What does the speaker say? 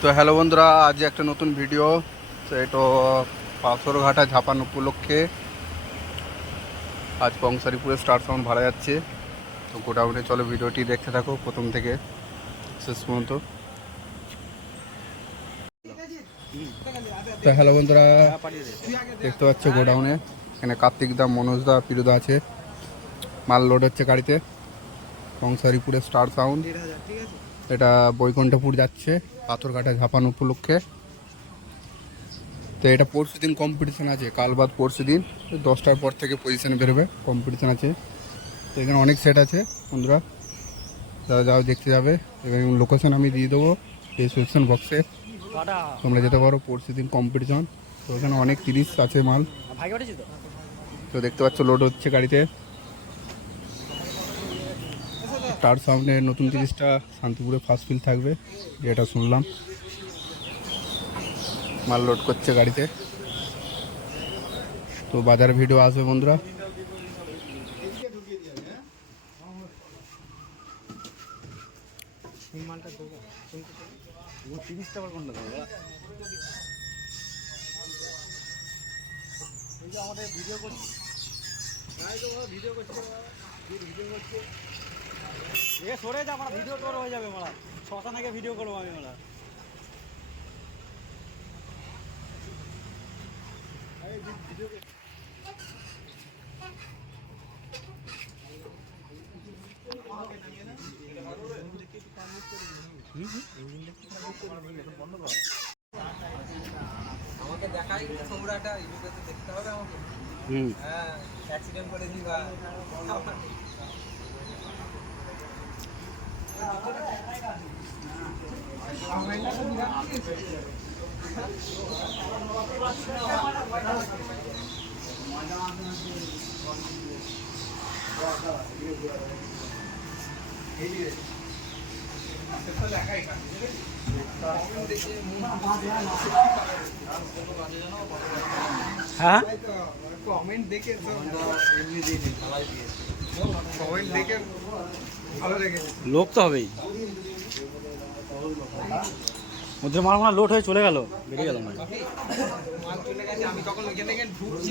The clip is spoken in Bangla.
তো হ্যালো বন্ধুরা, আজ একটা নতুন ভিডিও। তো এটা পাথরঘাটা ঝাপান উপলক্ষে আজ কংসারিপুরে স্টার সাউন্ড ভাড়া যাচ্ছে। তো গোডাউনে চলো ভিডিওটি দেখতে থাকো প্রথম থেকে শেষ পর্যন্ত। তো হ্যালো বন্ধুরা, দেখতে পাচ্ছ গোডাউনে এখানে কার্তিক দা, মনোজ দা, পিরুদা আছে। মাল লোড হচ্ছে গাড়িতে। কংসারিপুরে স্টার সাউন্ড, এটা বৈকুণ্ঠপুর যাচ্ছে পাথরঘাটা ঝাপান উপলক্ষে। তো এটা পরশু দিন কম্পিটিশান আছে, কাল বাদ পরশু দিন 10টার পর থেকে পজিশান বেরোবে, কম্পিটিশান আছে। তো এখানে অনেক সেট আছে বন্ধুরা, যারা যাও দেখতে যাবে। এবং লোকেশন আমি দিয়ে দেবো ডিসক্রিপশন বক্সে, তোমরা যেতে পারো। পরশু দিন কম্পিটিশন, তো এখানে অনেক 30 আছে মাল। তো দেখতে পাচ্ছ লোড হচ্ছে গাড়িতে। স্টার সাউন্ডের নতুন 30টা শান্তিপুরে ফার্স্ট ফিল থাকবে, যেটা শুনলাম। মাল লোড করছে গাড়িতে। তো বাজার ভিডিও আসবে বন্ধুরা। সরে যা, আমার ভিডিও তোর হয়ে যাবে। মারা ছটা নাকি ভিডিও করবো আমি। মারা আমাকে দেখাই ছবুড়াটা ইউটিউবে দেখতে হবে আমাকে। হ্যাঁ, অ্যাক্সিডেন্ট করে দিবা। হ্যাঁ, কমেন্ট দেখে এমনি দিয়েছি, ভালাই দিয়েছি। কমেন্ট দেখে ভালো লেগেছে। লোক তো হবেই। মধ্যে মাল মাল লোড হয়ে চলে গেল, বেরিয়ে গেল। মাল চলে গেছে, আমি তখন ওইখানে ঢুকছি।